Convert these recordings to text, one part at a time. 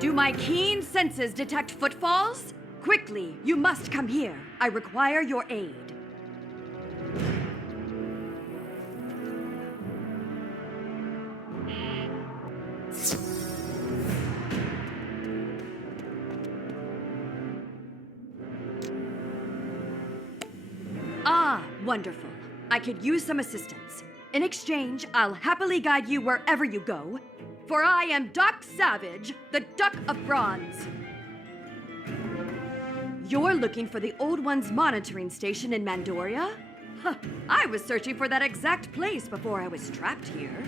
Do my keen senses detect footfalls? Quickly, you must come here. I require your aid. Ah, wonderful. I could use some assistance. In exchange, I'll happily guide you wherever you go. For I am Duck Savage, the Duck of Bronze. You're looking for the Old One's monitoring station in Mandoria? Huh, I was searching for that exact place before I was trapped here.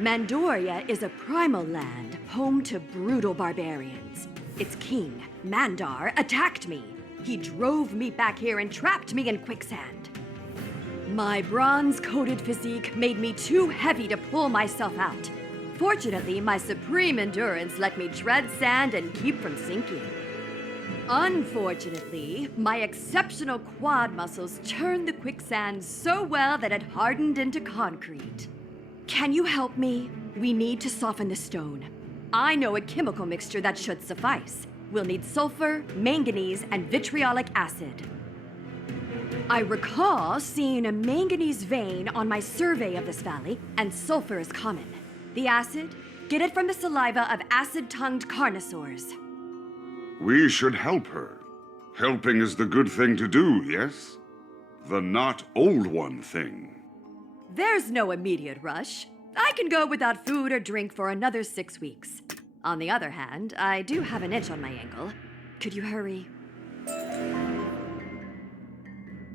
Mandoria is a primal land, home to brutal barbarians. Its king, Mandar, attacked me. He drove me back here and trapped me in quicksand. My bronze-coated physique made me too heavy to pull myself out. Fortunately, my supreme endurance let me tread sand and keep from sinking. Unfortunately, my exceptional quad muscles turned the quicksand so well that it hardened into concrete. Can you help me? We need to soften the stone. I know a chemical mixture that should suffice. We'll need sulfur, manganese, and vitriolic acid. I recall seeing a manganese vein on my survey of this valley, and sulfur is common. The acid? Get it from the saliva of acid-tongued carnosaurs. We should help her. Helping is the good thing to do, yes? The not old one thing. There's no immediate rush. I can go without food or drink for another 6 weeks. On the other hand, I do have an itch on my ankle. Could you hurry?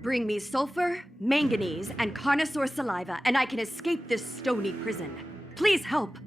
Bring me sulfur, manganese, and carnosaur saliva, and I can escape this stony prison. Please help!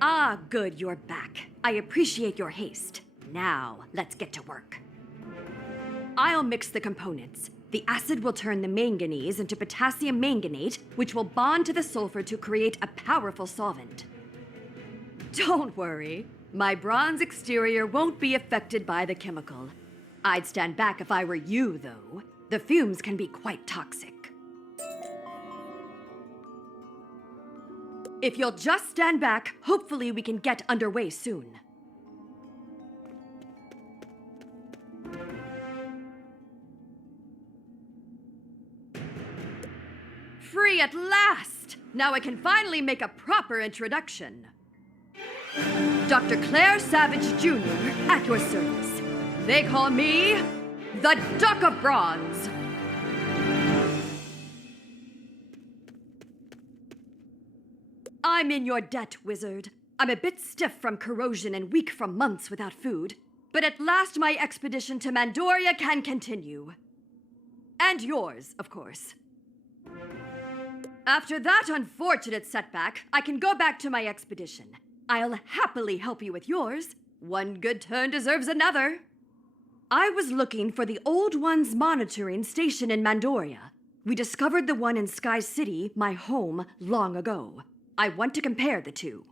Ah, good, you're back. I appreciate your haste. Now, let's get to work. I'll mix the components. The acid will turn the manganese into potassium manganate, which will bond to the sulfur to create a powerful solvent. Don't worry. My bronze exterior won't be affected by the chemical. I'd stand back if I were you, though. The fumes can be quite toxic. If you'll just stand back, hopefully we can get underway soon. Free at last! Now I can finally make a proper introduction. Dr. Claire Savage Jr. at your service. They call me the Duck of Bronze. I'm in your debt, Wizard. I'm a bit stiff from corrosion and weak from months without food, but at last my expedition to Mandoria can continue. And yours, of course. After that unfortunate setback, I can go back to my expedition. I'll happily help you with yours. One good turn deserves another. I was looking for the Old One's monitoring station in Mandoria. We discovered the one in Sky City, my home, long ago. I want to compare the two.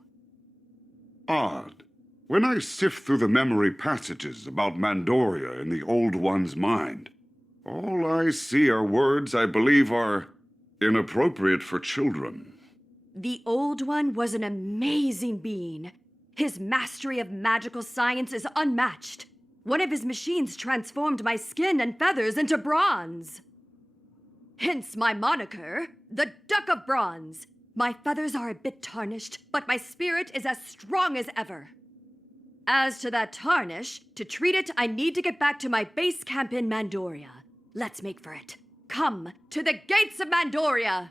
Odd. When I sift through the memory passages about Mandoria in the Old One's mind, all I see are words I believe are inappropriate for children. The Old One was an amazing being. His mastery of magical science is unmatched. One of his machines transformed my skin and feathers into bronze. Hence my moniker, the Duck of Bronze. My feathers are a bit tarnished, but my spirit is as strong as ever. As to that tarnish, to treat it, I need to get back to my base camp in Mandoria. Let's make for it. Come to the gates of Mandoria!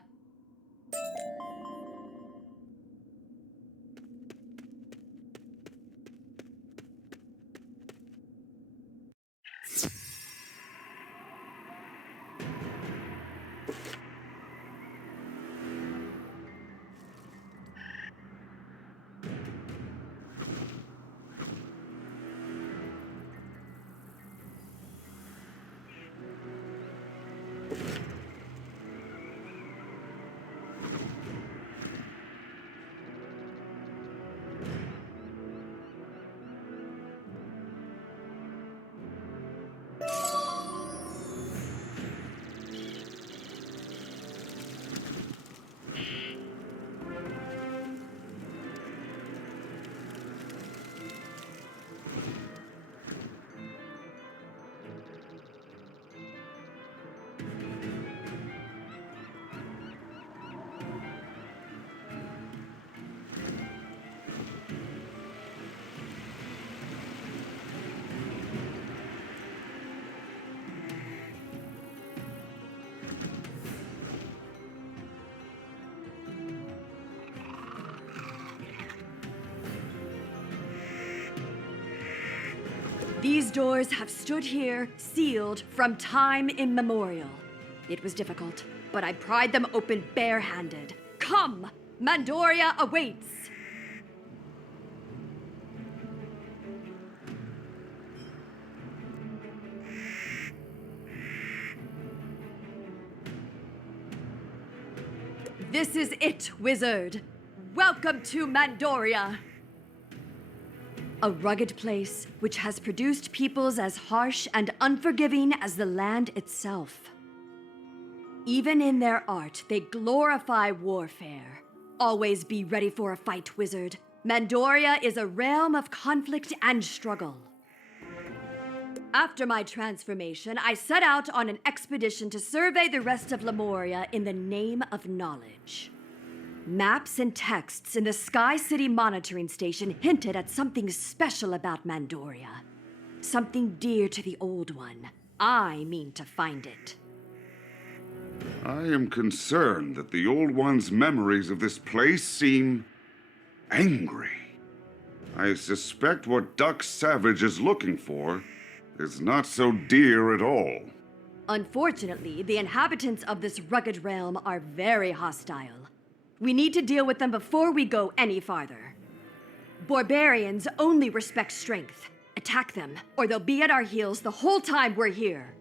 These doors have stood here, sealed, from time immemorial. It was difficult, but I pried them open bare-handed. Come! Mandoria awaits! This is it, Wizard. Welcome to Mandoria. A rugged place which has produced peoples as harsh and unforgiving as the land itself. Even in their art, they glorify warfare. Always be ready for a fight, Wizard. Mandoria is a realm of conflict and struggle. After my transformation, I set out on an expedition to survey the rest of Lemuria in the name of knowledge. Maps and texts in the Sky City monitoring station hinted at something special about Mandoria. Something dear to the Old One. I mean to find it. I am concerned that the Old One's memories of this place seem angry. I suspect what Duck Savage is looking for is not so dear at all. Unfortunately, the inhabitants of this rugged realm are very hostile. We need to deal with them before we go any farther. Barbarians only respect strength. Attack them, or they'll be at our heels the whole time we're here.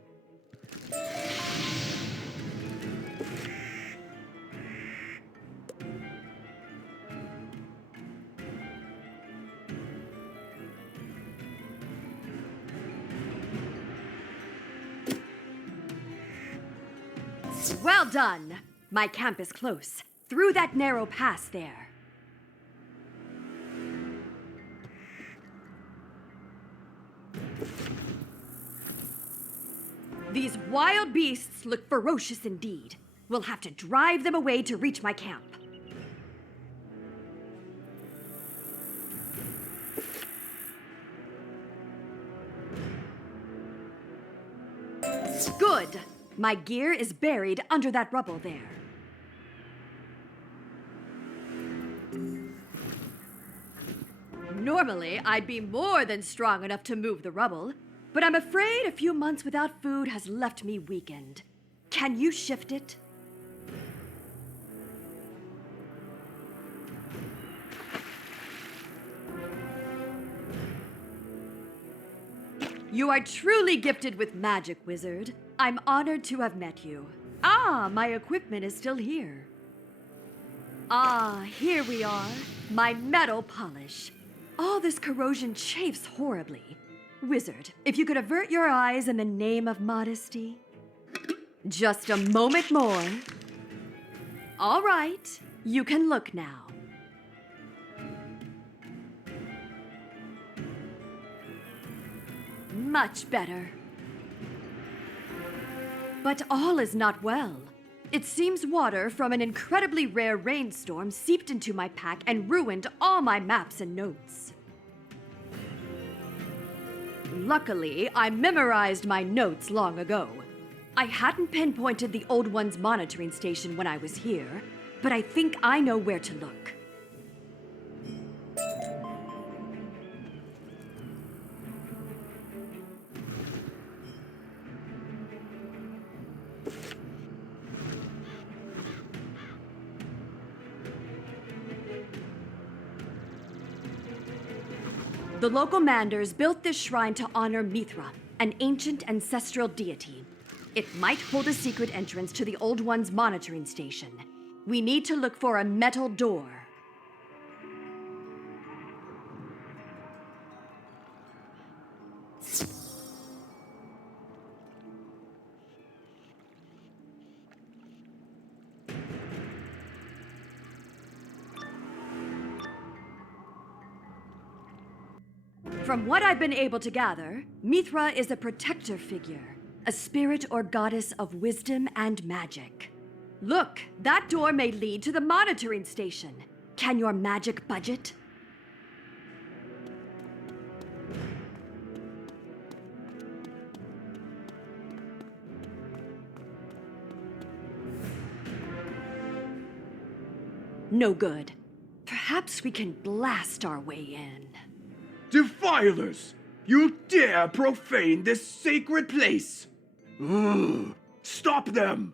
Well done! My camp is close. Through that narrow pass there. These wild beasts look ferocious indeed. We'll have to drive them away to reach my camp. Good! My gear is buried under that rubble there. Normally, I'd be more than strong enough to move the rubble, but I'm afraid a few months without food has left me weakened. Can you shift it? You are truly gifted with magic, wizard. I'm honored to have met you. Ah, my equipment is still here. Ah, here we are. My metal polish. All this corrosion chafes horribly. Wizard, if you could avert your eyes in the name of modesty. Just a moment more. All right, you can look now. Much better. But all is not well. It seems water from an incredibly rare rainstorm seeped into my pack and ruined all my maps and notes. Luckily, I memorized my notes long ago. I hadn't pinpointed the Old One's monitoring station when I was here, but I think I know where to look. The local Manders built this shrine to honor Mithra, an ancient ancestral deity. It might hold a secret entrance to the Old One's monitoring station. We need to look for a metal door. From what I've been able to gather, Mithra is a protector figure, a spirit or goddess of wisdom and magic. Look, that door may lead to the monitoring station. Can your magic budget? No good. Perhaps we can blast our way in. Defilers! You dare profane this sacred place! Ugh. Stop them!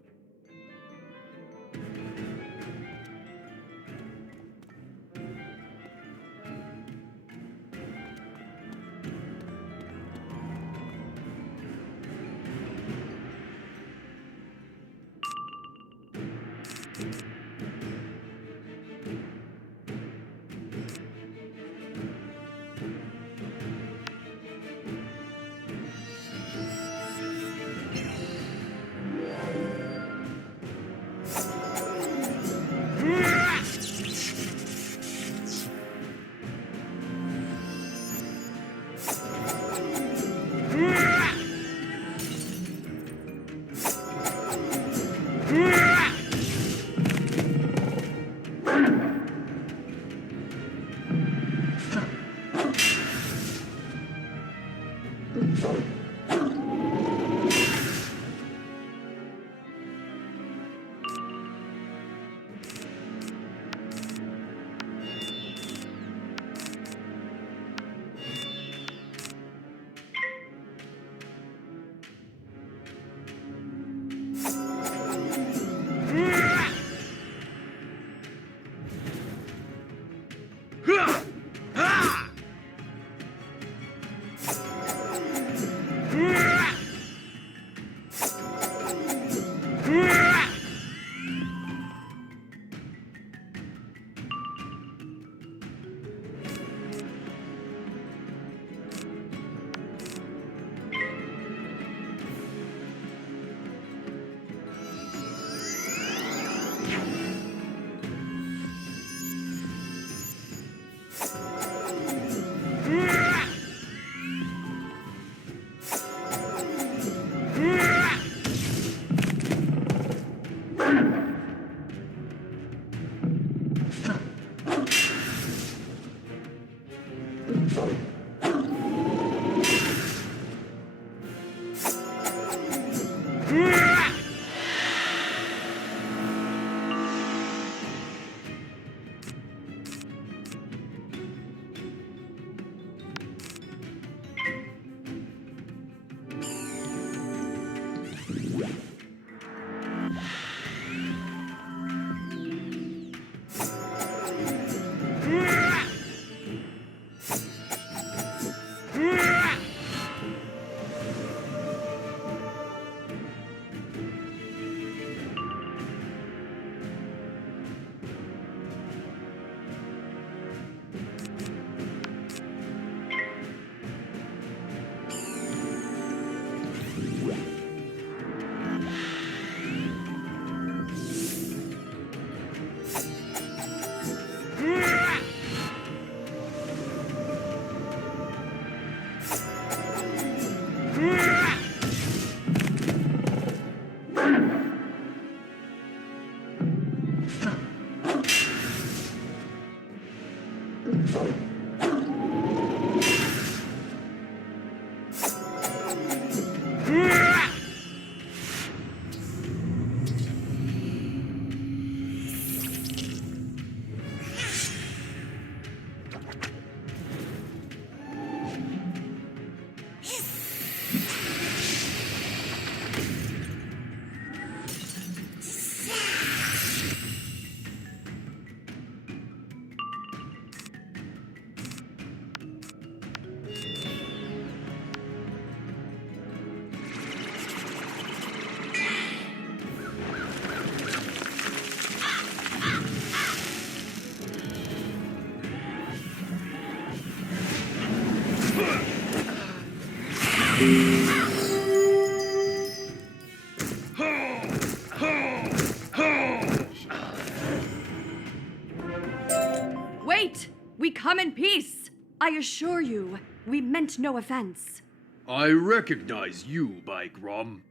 Wait! We come in peace! I assure you, we meant no offense. I recognize you, Bygrom.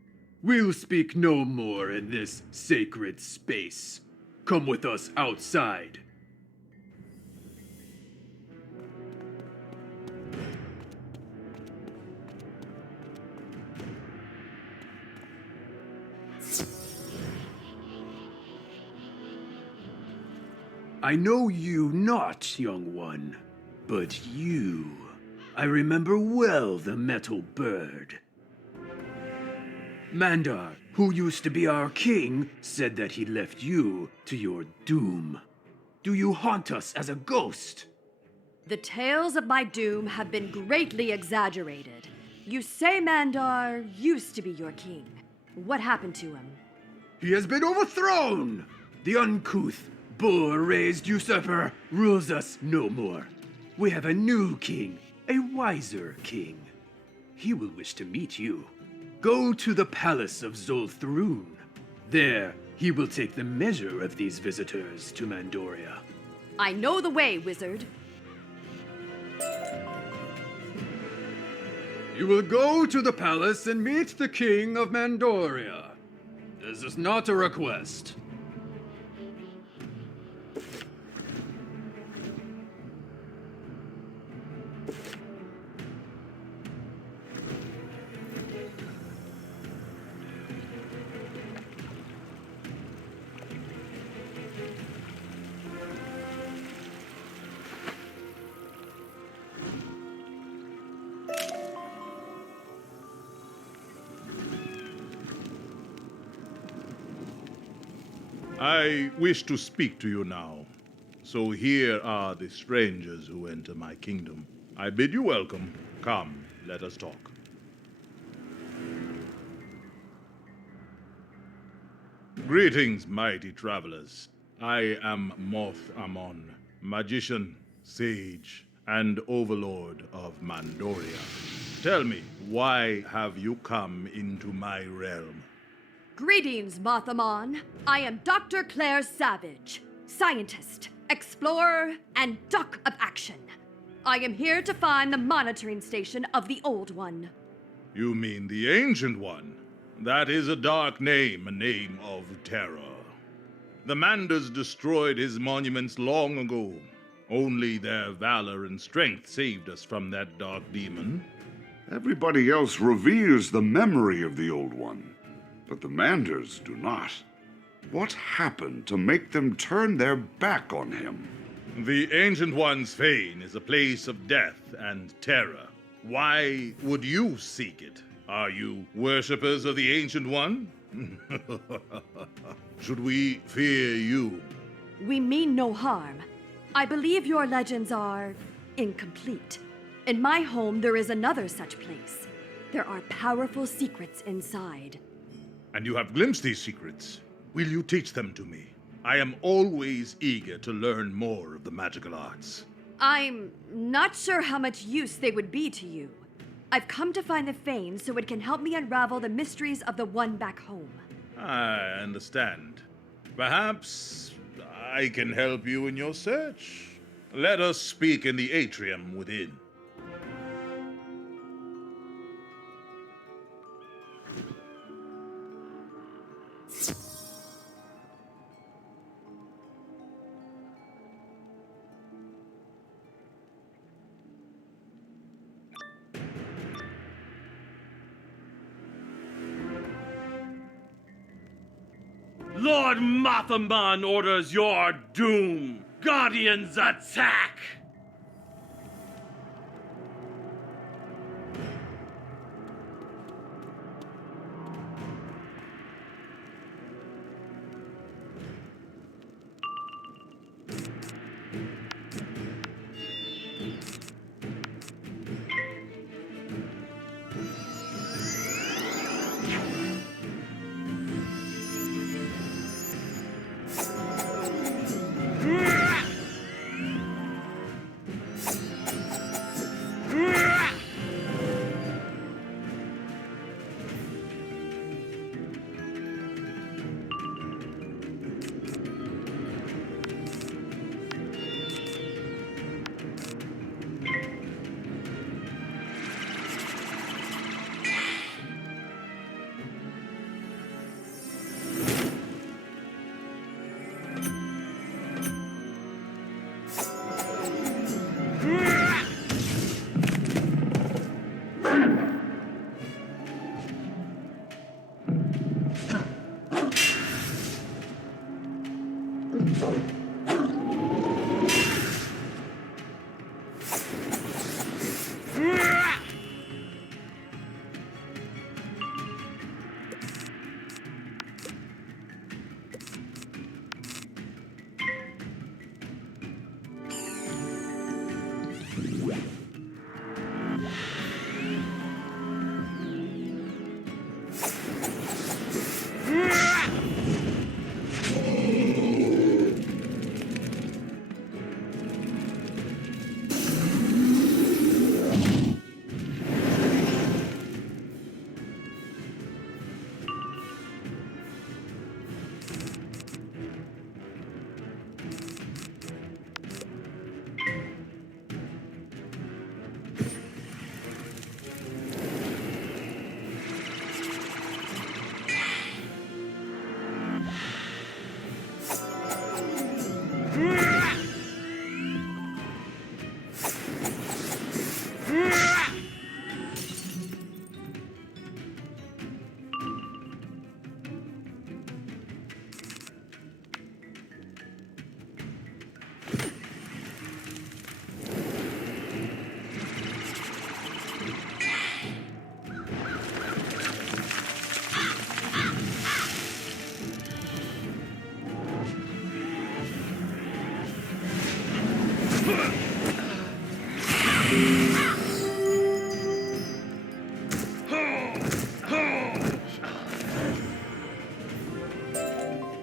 We'll speak no more in this sacred space. Come with us outside. I know you not, young one, but you. I remember well the metal bird. Mandar, who used to be our king, said that he left you to your doom. Do you haunt us as a ghost? The tales of my doom have been greatly exaggerated. You say Mandar used to be your king. What happened to him? He has been overthrown! The uncouth, bull-raised usurper rules us no more. We have a new king, a wiser king. He will wish to meet you. Go to the palace of Zolthrun. There, he will take the measure of these visitors to Mandoria. I know the way, wizard. You will go to the palace and meet the king of Mandoria. This is not a request. I wish to speak to you now. So here are the strangers who enter my kingdom. I bid you welcome. Come, let us talk. Greetings, mighty travelers. I am Moth Amon, magician, sage, and overlord of Mandoria. Tell me, why have you come into my realm? Greetings, Mothamon. I am Dr. Claire Savage, scientist, explorer, and duck of action. I am here to find the monitoring station of the Old One. You mean the Ancient One? That is a dark name, a name of terror. The Manders destroyed his monuments long ago. Only their valor and strength saved us from that dark demon. Everybody else reveres the memory of the Old One, but the Manders do not. What happened to make them turn their back on him? The Ancient One's fane is a place of death and terror. Why would you seek it? Are you worshippers of the Ancient One? Should we fear you? We mean no harm. I believe your legends are incomplete. In my home, there is another such place. There are powerful secrets inside. And you have glimpsed these secrets. Will you teach them to me? I am always eager to learn more of the magical arts. I'm not sure how much use they would be to you. I've come to find the Fane so it can help me unravel the mysteries of the one back home. I understand. Perhaps I can help you in your search. Let us speak in the atrium within. Lord Mothaman orders your doom! Guardians attack!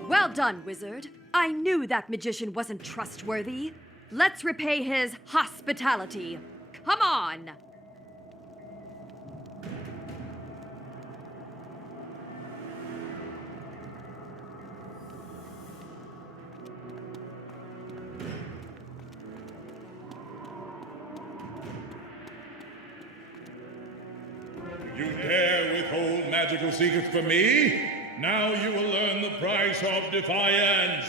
Well done, wizard. I knew that magician wasn't trustworthy. Let's repay his hospitality. Come on! You dare withhold magical secrets from me? Now you will learn the price of defiance.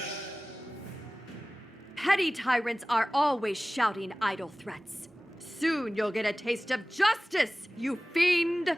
Petty tyrants are always shouting idle threats. Soon you'll get a taste of justice, you fiend!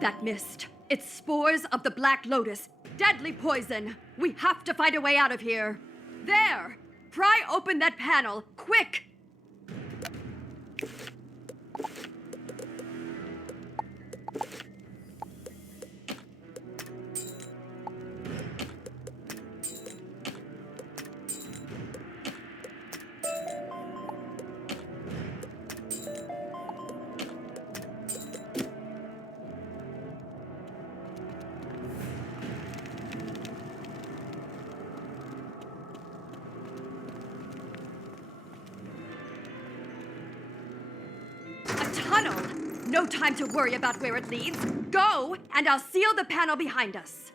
That mist. It's spores of the Black Lotus. deadly poison. We have to find a way out of here. There! Pry open that panel, quick! Tunnel! No time to worry about where it leads. Go, and I'll seal the panel behind us.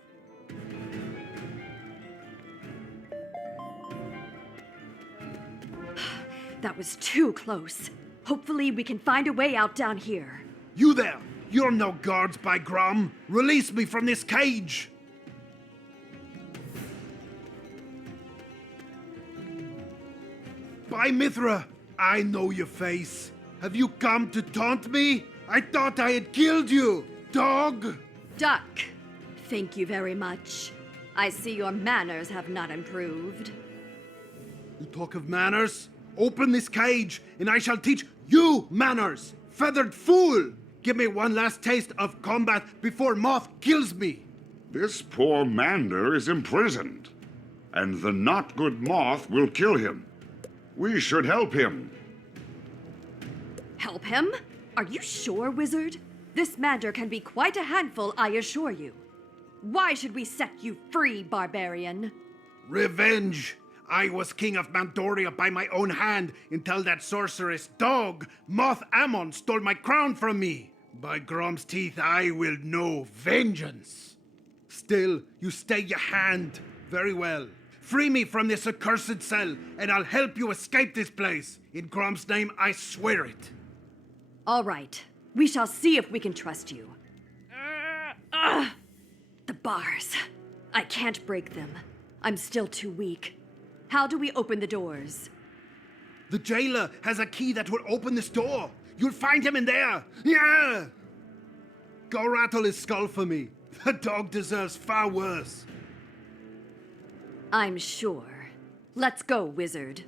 That was too close. Hopefully we can find a way out down here. You there! You're no guards by Grom! Release me from this cage! By Mithra! I know your face. Have you come to taunt me? I thought I had killed you! Dog! Duck, thank you very much. I see your manners have not improved. You talk of manners? Open this cage, and I shall teach you manners! Feathered fool! Give me one last taste of combat before Moth kills me! This poor Mander is imprisoned, and the not good Moth will kill him. We should help him. Help him? Are you sure, Wizard? This Mander can be quite a handful, I assure you. Why should we set you free, barbarian? Revenge! I was king of Mandoria by my own hand until that sorceress dog, Moth Ammon, stole my crown from me. By Grom's teeth, I will know vengeance. Still, you stay your hand. Very well. Free me from this accursed cell, and I'll help you escape this place. In Grom's name, I swear it. All right. We shall see if we can trust you. The bars. I can't break them. I'm still too weak. How do we open the doors? The jailer has a key that will open this door. You'll find him in there. Yeah! Go rattle his skull for me. The dog deserves far worse. I'm sure. Let's go, Wizard.